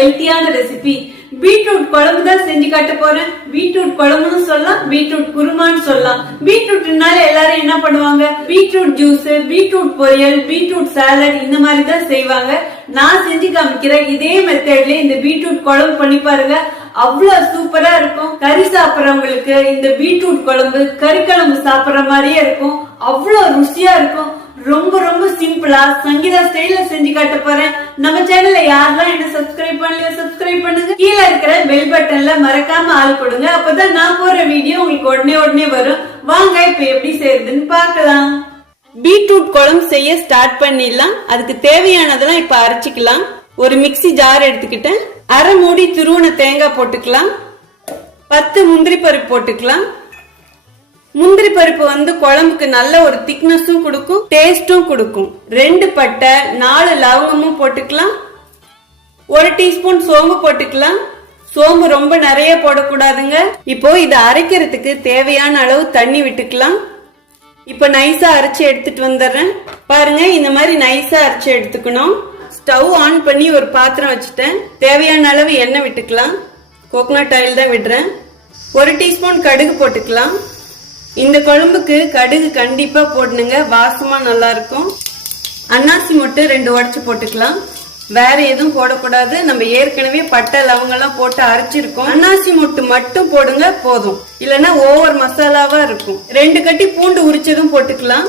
ஹெல்த்தியான recipe. Beetroot குழம்பு தான் செஞ்சு காட்ட போறேன். பீட்ரூட் குழம்புன்னு சொல்லலாம், பீட்ரூட் குருமான்னு சொல்லலாம். பீட்ரூட்னால எல்லாரும் என்ன பண்ணுவாங்க, பீட்ரூட் ஜூஸ், பீட்ரூட் பொரியல், பீட்ரூட் சாலட் இந்த மாதிரி தான் செய்வாங்க. நான் செஞ்சு காமிக்கிறேன் இதே மெத்தட்ல இந்த பீட்ரூட் குழம்பு பண்ணி பாருங்க. அவ்வளவு சூப்பரா இருக்கும். கறி சாப்பிடறவங்களுக்கு இந்த பீட்ரூட் குழம்பு கறி குழம்பு சாப்பிடற மாதிரியே இருக்கும். அவ்வளவு ருசியா இருக்கும். ரொம்ப ரொம்ப சிம்பிளா சங்கீதா ஸ்டைல்ல செஞ்சு காட்ட போறேன். நம்ம சேனல்ல யாரெல்லாம் என்ன சப்ஸ்கிரைப் பண்ணலையோ சப்ஸ்கிரைப் பண்ணுங்க. கீழே இருக்கிற பெல் பட்டன்ல மறக்காம ஆள் கொடுங்க. அப்பதான் நான் போற வீடியோ உங்களுக்கு உடனே வரும். வாங்க இப்ப எப்படி செய்யறதுன்னு பாக்கலாம். பீட்ரூட் குழம்பு செய்ய ஸ்டார்ட் பண்ணிடலாம். அதுக்கு தேவையானதெல்லாம் இப்ப அரைச்சிக்கலாம். ஒரு மிக்ஸி ஜார் எடுத்துக்கிட்டேன். அரை மூடி துருவன தேங்காய் போட்டுக்கலாம். 10 முந்திரி பருப்பு போட்டுக்கலாம். முந்திரி பருப்பு குழம்புக்கு நல்ல ஒரு திக்னஸும் கொடுக்கும், டேஸ்டும் கொடுக்கும். 2 பட்டை, 4 லவங்கமும் போட்டுக்கலாம். 1 டீஸ்பூன் சோம்பு போட்டுக்கலாம். சோம்பு ரொம்ப நிறைய போடக்கூடாதுங்க. இப்போ இதை அரைக்கிறதுக்கு தேவையான அளவு தண்ணி விட்டுக்கலாம். இப்ப நைஸா அரைச்சு எடுத்துட்டு வந்துடுறேன். பாருங்க, இந்த மாதிரி நைஸா அரைச்சு எடுத்துக்கணும். ஸ்டவ் ஆன் பண்ணி ஒரு பாத்திரம் வச்சுட்டேன். தேவையான அளவு எண்ணெய் விட்டுக்கலாம். கோகனட் ஆயில் தான் விடுறேன். 1 டீஸ்பூன் கடுகு போட்டுக்கலாம். இந்த குழம்புக்கு கடுகு கண்டிப்பா போடணுங்க, வாசமா நல்லா இருக்கும். அன்னாசி மொட்டு 2 உடைச்சு போட்டுக்கலாம். வேற எதுவும் போடக்கூடாது. நம்ம ஏற்கனவே பட்டை லவங்கெல்லாம் போட்டு அரைச்சிருக்கோம். அன்னாசி மொட்டு மட்டும் போடுங்க போதும், இல்லைன்னா ஓவர் மசாலாவா இருக்கும். 2 கட்டி பூண்டு உரிச்சதும் போட்டுக்கலாம்.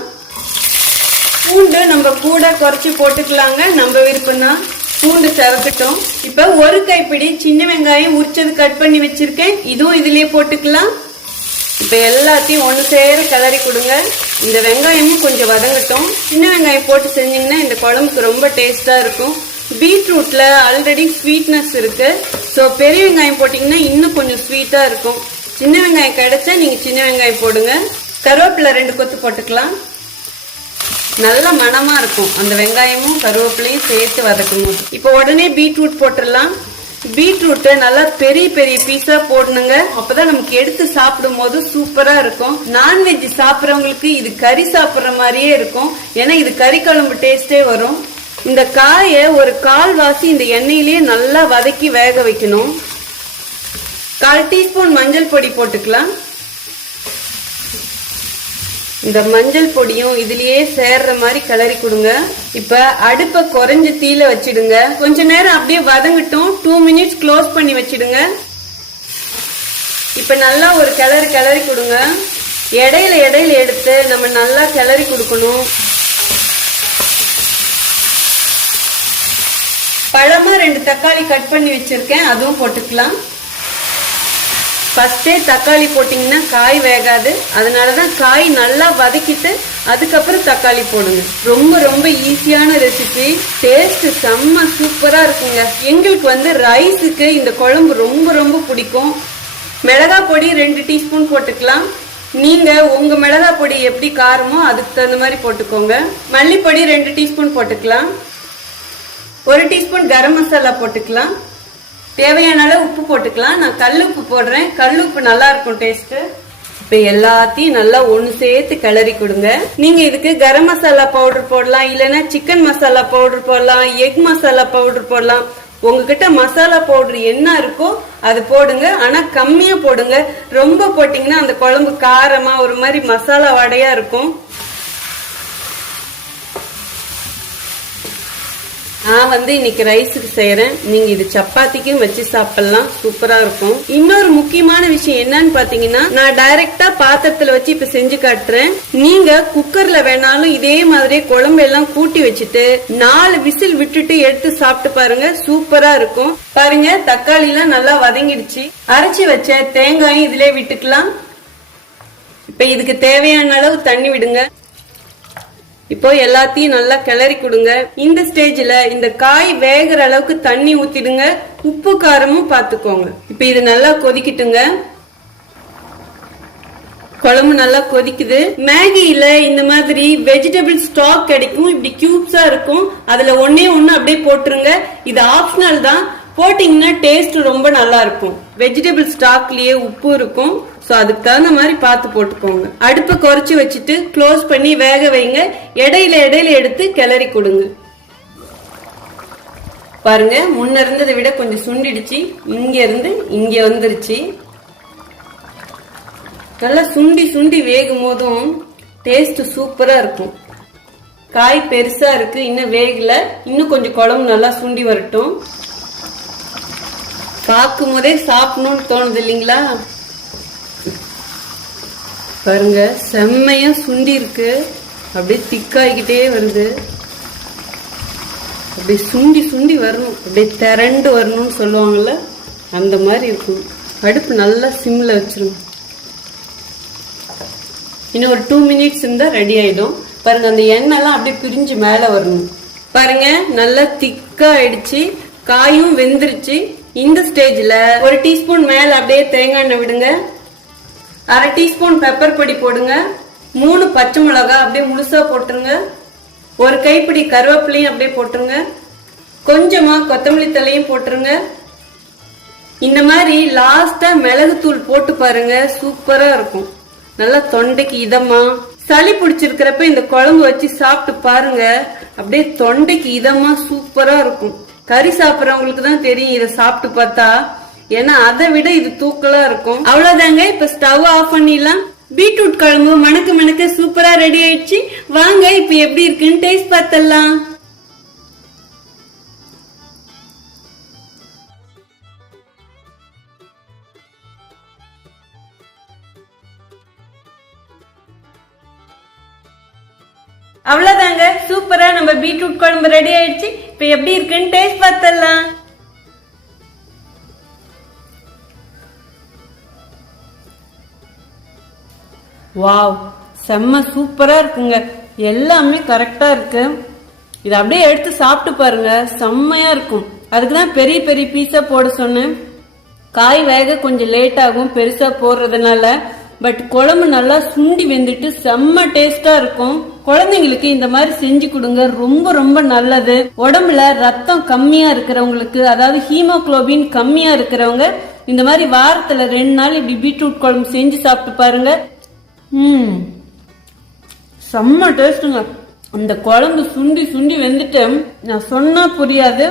பூண்டு நம்ம கூட குறைச்சி போட்டுக்கலாங்க, நம்ம விருப்பம் தான். பூண்டு செவக்கட்டும். இப்ப 1 கைப்பிடி சின்ன வெங்காயம் உரிச்சது கட் பண்ணி வச்சிருக்கேன். இதுவும் இதுலயே போட்டுக்கலாம். இப்ப எல்லாத்தையும் ஒண்ணு சேர கிளறி கொடுங்க. இந்த வெங்காயமும் கொஞ்சம் வதங்கட்டும். சின்ன வெங்காயம் போட்டு செஞ்சீங்கன்னா இந்த குழம்புக்கு ரொம்ப டேஸ்டா இருக்கும். பீட்ரூட்ல ஆல்ரெடி ஸ்வீட்னஸ் இருக்கு. சோ பெரிய வெங்காயம் போட்டீங்கன்னா இன்னும் கொஞ்சம் ஸ்வீட்டா இருக்கும். சின்ன வெங்காயம் கிடைச்சா நீங்க சின்ன வெங்காயம் போடுங்க. கருவேப்பிலை 2 கொத்து போட்டுக்கலாம். நல்ல மணமா இருக்கும் அந்த வெங்காயமும் கருவேப்பிலையும் சேர்த்து வதக்கணும். இப்ப உடனே பீட்ரூட் போட்டுடலாம். பீட்ரூட் நல்லா பெரிய பெரிய பீஸா போடணுங்க. அப்பதான் நமக்கு எடுத்து சாப்பிடும் போது சூப்பரா இருக்கும். நான்வெஜ் சாப்பிடறவங்களுக்கு இது கறி சாப்பிடுற மாதிரியே இருக்கும். ஏன்னா இது கறி குழம்பு டேஸ்டே வரும். இந்த காயை ஒரு கால்வாசி இந்த எண்ணெயிலேயே நல்லா வதக்கி வேக வைக்கணும். 1/4 டீஸ்பூன் மஞ்சள் பொடி போட்டுக்கலாம். இந்த மஞ்சள் பொடியும் இதுலயே சேர்ற மாதிரி கிளறி கொடுங்க. இப்ப அடுப்பை குறைஞ்ச தீல வச்சிடுங்க. கொஞ்ச நேரம் அப்படியே வதங்கட்டும். 2 மினிட்ஸ் க்ளோஸ் பண்ணி வச்சிடுங்க. இப்ப நல்லா ஒரு கிளறி கொடுங்க. இடையில எடுத்து நம்ம நல்லா கிளறி கொடுக்கணும். பழமா 2 தக்காளி கட் பண்ணி வச்சிருக்கேன், அதுவும் போட்டுக்கலாம். ஃபர்ஸ்டே தக்காளி போட்டீங்கன்னா காய் வேகாது. அதனாலதான் காய் நல்லா வதக்கிட்டு அதுக்கப்புறம் தக்காளி போடுங்க. ரொம்ப ரொம்ப ஈஸியான ரெசிபி. டேஸ்ட் செம்ம சூப்பரா இருக்குங்க. எங்களுக்கு ரைஸுக்கு இந்த குழம்பு ரொம்ப ரொம்ப பிடிக்கும். மிளகாய் பொடி 2 டீஸ்பூன் போட்டுக்கலாம். நீங்க உங்க மிளகாய் பொடி எப்படி காரமோ அதுக்கு தகுந்த மாதிரி போட்டுக்கோங்க. மல்லிப்பொடி 2 டீஸ்பூன் போட்டுக்கலாம். 1 டீஸ்பூன் கரம் மசாலா போட்டுக்கலாம். தேவையான அளவு உப்பு போட்டுக்கலாம். நான் கல் உப்பு போடுறேன். கல் உப்பு நல்லா இருக்கும் டேஸ்ட். இப்ப எல்லாத்தையும் நல்லா ஒண்ணு சேர்த்து கிளறி கொடுங்க. நீங்க இதுக்கு கரம் மசாலா பவுடர் போடலாம், இல்லைன்னா சிக்கன் மசாலா பவுடர் போடலாம், எக் மசாலா பவுடர் போடலாம். உங்ககிட்ட மசாலா பவுடர் என்ன இருக்கோ அது போடுங்க. ஆனா கம்மியா போடுங்க. ரொம்ப போட்டீங்கன்னா அந்த குழம்பு காரமா ஒரு மாதிரி மசாலா வடையா இருக்கும். நான் இன்னைக்கு ரைஸுக்கு செய்யறேன். நீங்க இது சப்பாத்திக்கும் வச்சு சாப்பிடலாம், சூப்பரா இருக்கும். இன்னொரு முக்கியமான விஷயம் என்னன்னு பாத்தீங்கன்னா, நான் டைரக்டா பாத்திரத்துல வச்சு இப்ப செஞ்சு காட்டுறேன். நீங்க குக்கர்ல வேணாலும் இதே மாதிரி குழம்பு எல்லாம் கூட்டி வச்சுட்டு 4 விசில் விட்டுட்டு எடுத்து சாப்பிட்டு பாருங்க, சூப்பரா இருக்கும். பாருங்க, தக்காளி எல்லாம் நல்லா வதங்கிடுச்சு. அரைச்சி வச்ச தேங்காயும் இதுல விட்டுக்கலாம். இப்ப இதுக்கு தேவையான அளவு தண்ணி விடுங்க. இப்போ எல்லாத்தையும் நல்லா கிளறி கொடுங்க. இந்த ஸ்டேஜ்ல இந்த காய் வேகிற அளவுக்கு தண்ணி ஊத்திடுங்க. உப்பு காரமும் பாத்துக்கோங்க. இப்ப இது நல்லா கொதிக்கிட்டுங்க. குழம்பு நல்லா கொதிக்குது. மேகியில இந்த மாதிரி வெஜிடபிள் ஸ்டாக் கிடைக்கும். இப்படி கியூப்ஸா இருக்கும். அதுல ஒண்ணே ஒண்ணு அப்படியே போட்டுருங்க. இது ஆப்ஷனல் தான். போட்டீங்கன்னா டேஸ்ட் ரொம்ப நல்லா இருக்கும். வெஜிடபிள் ஸ்டாக்லயே உப்பு இருக்கும். சோ அதுக்கு தகுந்த மாதிரி பார்த்து போட்டுக்கோங்க. அடுப்பை குறைச்சி வச்சுட்டு க்ளோஸ் பண்ணி வேக வைங்க. இடையில எடுத்து கிளறி கொடுங்க. பாருங்க, முன்ன இருந்ததை விட கொஞ்சம் சுண்டிடுச்சு, இங்க இருந்து இங்க வந்துருச்சு. நல்லா சுண்டி சுண்டி வேகும் போதும் டேஸ்ட் சூப்பரா இருக்கும். காய் பெருசா இருக்கு, இன்னும் வேகல, இன்னும் கொஞ்சம் குழம்பு நல்லா சுண்டி வரட்டும். பார்க்கும் போதே சாப்பிடணும்னு தோணுது இல்லைங்களா? பாருங்க, செம்மையா சுண்டி இருக்கு, அப்படியே திக்காய்கிட்டே வருது. அப்படி சுண்டி சுண்டி வரணும், அப்படியே திரண்டு வரணும்னு சொல்லுவாங்கல்ல, அந்த மாதிரி இருக்கும். அடுப்பு நல்லா சிம்ல வச்சிருங்க. இன்னும் ஒரு 2 மினிட்ஸ் இருந்தா ரெடி ஆயிடும். பாருங்க, அந்த எண்ணெய்லாம் அப்படியே பிரிஞ்சு மேல வரணும். பாருங்க, நல்லா திக்கா ஆயிடுச்சு, காயும் வெந்துருச்சு. இந்த ஸ்டேஜ்ல 1 டீஸ்பூன் மேல அப்படியே தேங்காய் எண்ணெய் விடுங்க. 1/2 டீஸ்பூன் பெப்பர் பொடி போடுங்க. 3 பச்சை மிளகாய் அப்படியே முழுசா போட்டுருங்க. 1 கைப்பிடி கருவேப்பிலையும் அப்படியே போட்டுருங்க. கொஞ்சமா கொத்தமல்லி தலையும் போட்டுருங்க. இந்த மாதிரி லாஸ்டா மிளகுத்தூள் போட்டு பாருங்க, சூப்பரா இருக்கும். நல்லா தொண்டைக்கு இதமா, சளி பிடிச்சிருக்கிறப்ப இந்த குழம்பு வச்சு சாப்பிட்டு பாருங்க, அப்படியே தொண்டைக்கு இதமா சூப்பரா இருக்கும். கறி சாப்பிட்றவங்களுக்கு தான் தெரியும் இதை சாப்பிட்டு பார்த்தா, ஏன்னா அதை விட இது தூக்கலா இருக்கும். அவ்வளவுதாங்க, இப்ப ஸ்டவ் ஆஃப் பண்ணிடலாம். பீட்ரூட் குழம்பு மணக்க மணக்க சூப்பரா ரெடி ஆயிடுச்சு. வாங்க இப்ப எப்படி இருக்குன்னு டேஸ்ட் பார்த்தலாம். அவ்வளவுதாங்க, சூப்பரா நம்ம பீட்ரூட் குழம்பு ரெடி ஆயிடுச்சு. இப்ப எப்படி இருக்குன்னு டேஸ்ட் பார்த்தலாம். வாவ், செம்ம சூப்பரா இருக்குங்க. எல்லாமே கரெக்டா இருக்கு. இதை அப்படியே எடுத்து சாப்பிட்டு பாருங்க, செம்மையா இருக்கும். அதுக்குதான் பெரிய பெரிய பீஸா போட சொன்னேன். காய் வேக கொஞ்சம் லேட் ஆகும் பெருசா போடுறதுனால. பட் குழம்பு நல்லா சுண்டி வெந்துட்டு செம்ம டேஸ்டா இருக்கும். குழந்தைங்களுக்கு இந்த மாதிரி செஞ்சு கொடுங்க, ரொம்ப ரொம்ப நல்லது. உடம்புல ரத்தம் கம்மியா இருக்கிறவங்களுக்கு, அதாவது ஹீமோகுளோபின் கம்மியா இருக்கிறவங்க இந்த மாதிரி வாரத்துல 2 நாள் இப்படி பீட்ரூட் குழம்பு செஞ்சு சாப்பிட்டு பாருங்க. செம்ம டேஸ்டுங்க. அந்த குழம்பு சுண்டி சுண்டி வெந்துட்டு நான் சொன்னா புரியாது.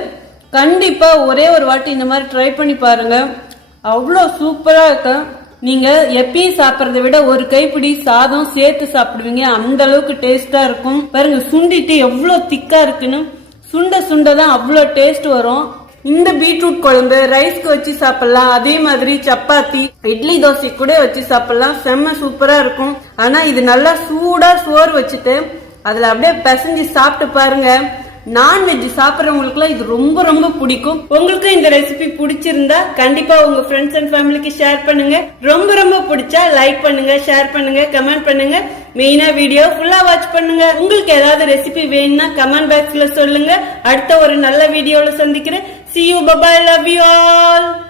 கண்டிப்பா ஒரே ஒரு வாட்டி இந்த மாதிரி ட்ரை பண்ணி பாருங்க, அவ்வளோ சூப்பரா இருக்கு. நீங்க எப்பயும் சாப்பிட்றத விட 1 கைப்பிடி சாதம் சேர்த்து சாப்பிடுவீங்க, அந்த அளவுக்கு டேஸ்டா இருக்கும். பாருங்க, சுண்டிட்டு எவ்வளவு திக்கா இருக்குன்னு. சுண்ட சுண்டதான் அவ்வளோ டேஸ்ட் வரும். இந்த பீட்ரூட் குழம்பு ரைஸ்க்கு வச்சு சாப்பிடலாம், அதே மாதிரி சப்பாத்தி, இட்லி, தோசை கூட வச்சு சாப்பிடலாம். செம்ம சூப்பரா இருக்கும். ஆனா இது நல்லா சூடா சோறு வச்சுட்டு அதுல அப்படியே பிசைஞ்சு சாப்பிட்டு பாருங்க. நான்வெஜ் சாப்பிட்றவங்களுக்கு எல்லாம் இது ரொம்ப ரொம்ப பிடிக்கும். உங்களுக்கு இந்த ரெசிபி பிடிச்சிருந்தா கண்டிப்பா உங்க ஃப்ரெண்ட்ஸ் அண்ட் ஃபேமிலிக்கு ஷேர் பண்ணுங்க. ரொம்ப ரொம்ப பிடிச்சா லைக் பண்ணுங்க, ஷேர் பண்ணுங்க, கமெண்ட் பண்ணுங்க. மெயினா வீடியோ ஃபுல்லா வாட்ச் பண்ணுங்க. உங்களுக்கு ஏதாவது ரெசிபி வேணும்னா கமெண்ட் பாக்ஸ்ல சொல்லுங்க. அடுத்த ஒரு நல்ல வீடியோல சந்திக்கிறேன். See you, bye bye, love you all.